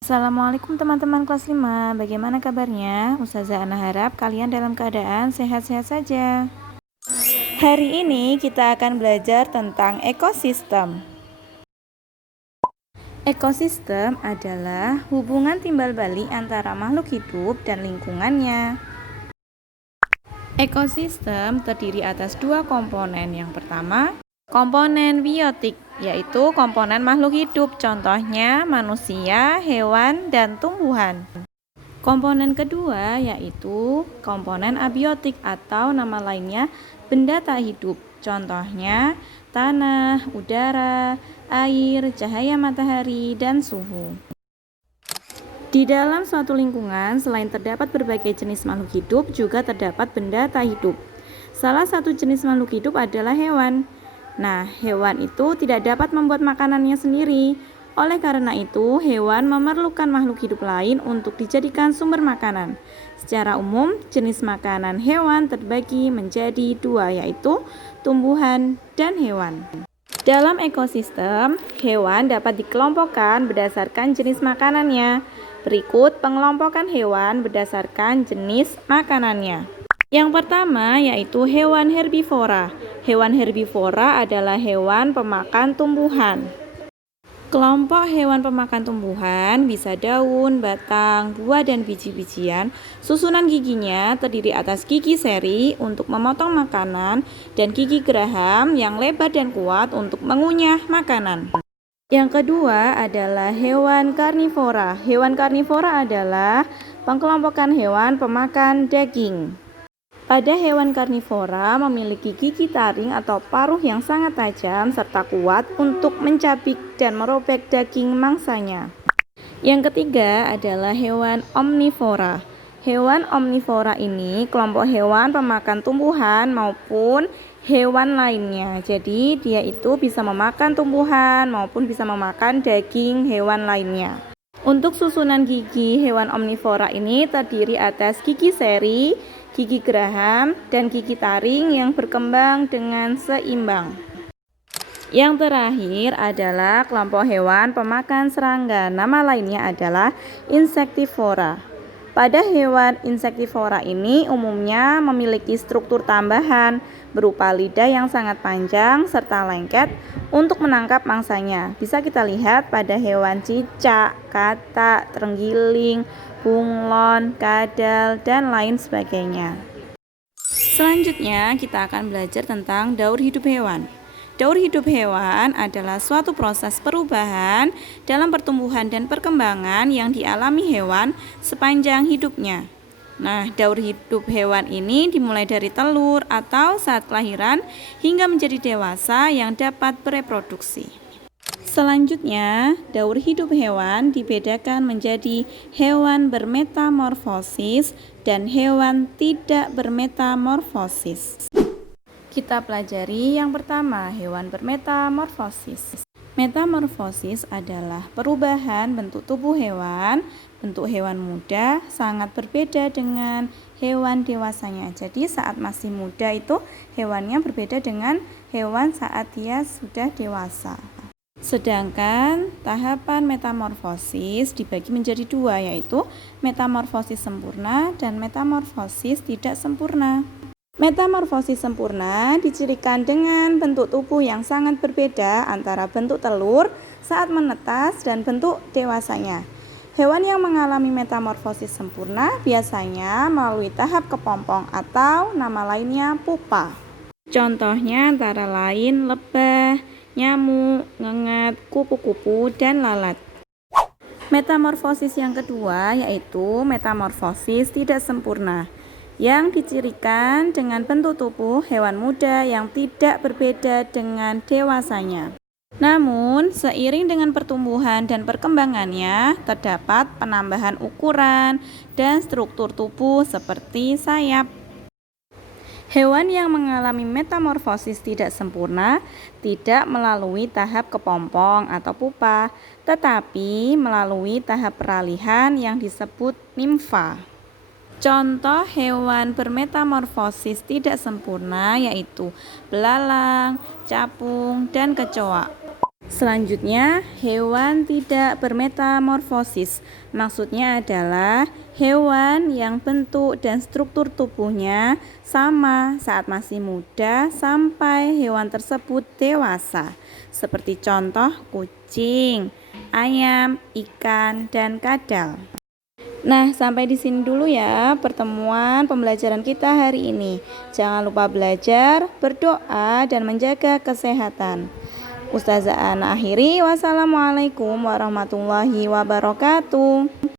Assalamualaikum teman-teman kelas 5. Bagaimana kabarnya? Ustazah Ana harap kalian dalam keadaan sehat-sehat saja. Hari ini kita akan belajar tentang ekosistem. Ekosistem adalah hubungan timbal balik antara makhluk hidup dan lingkungannya. Ekosistem terdiri atas dua komponen. Yang pertama, komponen biotik, yaitu komponen makhluk hidup, contohnya manusia, hewan, dan tumbuhan. Komponen kedua yaitu komponen abiotik atau nama lainnya benda tak hidup, contohnya tanah, udara, air, cahaya matahari, dan suhu. Di dalam suatu lingkungan, selain terdapat berbagai jenis makhluk hidup, juga terdapat benda tak hidup. Salah satu jenis makhluk hidup adalah hewan. Nah, hewan itu tidak dapat membuat makanannya sendiri. Oleh karena itu, hewan memerlukan makhluk hidup lain untuk dijadikan sumber makanan. Secara umum, jenis makanan hewan terbagi menjadi dua, yaitu tumbuhan dan hewan. Dalam ekosistem, hewan dapat dikelompokkan berdasarkan jenis makanannya. Berikut pengelompokan hewan berdasarkan jenis makanannya. Yang pertama yaitu hewan herbivora. Hewan herbivora adalah hewan pemakan tumbuhan. Kelompok hewan pemakan tumbuhan bisa daun, batang, buah, dan biji-bijian. Susunan giginya terdiri atas gigi seri untuk memotong makanan dan gigi geraham yang lebar dan kuat untuk mengunyah makanan. Yang kedua adalah hewan karnivora. Hewan karnivora adalah pengelompokan hewan pemakan daging. Pada hewan karnivora memiliki gigi taring atau paruh yang sangat tajam serta kuat untuk mencabik dan merobek daging mangsanya. Yang ketiga adalah hewan omnivora. Hewan omnivora ini kelompok hewan pemakan tumbuhan maupun hewan lainnya. Jadi dia itu bisa memakan tumbuhan maupun bisa memakan daging hewan lainnya. Untuk susunan gigi hewan omnivora ini terdiri atas gigi seri, gigi geraham, dan gigi taring yang berkembang dengan seimbang. Yang terakhir adalah kelompok hewan pemakan serangga. Nama lainnya adalah insektivora. Pada hewan insektivora ini umumnya memiliki struktur tambahan berupa lidah yang sangat panjang serta lengket untuk menangkap mangsanya. Bisa kita lihat pada hewan cicak, katak, terenggiling, bunglon, kadal, dan lain sebagainya. Selanjutnya kita akan belajar tentang daur hidup hewan. Daur hidup hewan adalah suatu proses perubahan dalam pertumbuhan dan perkembangan yang dialami hewan sepanjang hidupnya. Nah, daur hidup hewan ini dimulai dari telur atau saat kelahiran hingga menjadi dewasa yang dapat bereproduksi. Selanjutnya, daur hidup hewan dibedakan menjadi hewan bermetamorfosis dan hewan tidak bermetamorfosis. Kita pelajari yang pertama, hewan bermetamorfosis. Metamorfosis adalah perubahan bentuk tubuh hewan. Bentuk hewan muda sangat berbeda dengan hewan dewasanya. Jadi saat masih muda itu hewannya berbeda dengan hewan saat dia sudah dewasa. Sedangkan tahapan metamorfosis dibagi menjadi dua, yaitu metamorfosis sempurna dan metamorfosis tidak sempurna. Metamorfosis sempurna dicirikan dengan bentuk tubuh yang sangat berbeda antara bentuk telur saat menetas dan bentuk dewasanya. Hewan yang mengalami metamorfosis sempurna biasanya melalui tahap kepompong atau nama lainnya pupa. Contohnya antara lain lebah, nyamuk, ngengat, kupu-kupu, dan lalat. Metamorfosis yang kedua yaitu metamorfosis tidak sempurna, yang dicirikan dengan bentuk tubuh hewan muda yang tidak berbeda dengan dewasanya. Namun, seiring dengan pertumbuhan dan perkembangannya, terdapat penambahan ukuran dan struktur tubuh seperti sayap. Hewan yang mengalami metamorfosis tidak sempurna tidak melalui tahap kepompong atau pupa, tetapi melalui tahap peralihan yang disebut nimfa. Contoh hewan bermetamorfosis tidak sempurna yaitu belalang, capung, dan kecoa. Selanjutnya, hewan tidak bermetamorfosis. Maksudnya adalah hewan yang bentuk dan struktur tubuhnya sama saat masih muda sampai hewan tersebut dewasa. Seperti contoh kucing, ayam, ikan, dan kadal. Nah, sampai di sini dulu ya pertemuan pembelajaran kita hari ini. Jangan lupa belajar, berdoa, dan menjaga kesehatan. Ustazah Ana akhiri, wassalamualaikum warahmatullahi wabarakatuh.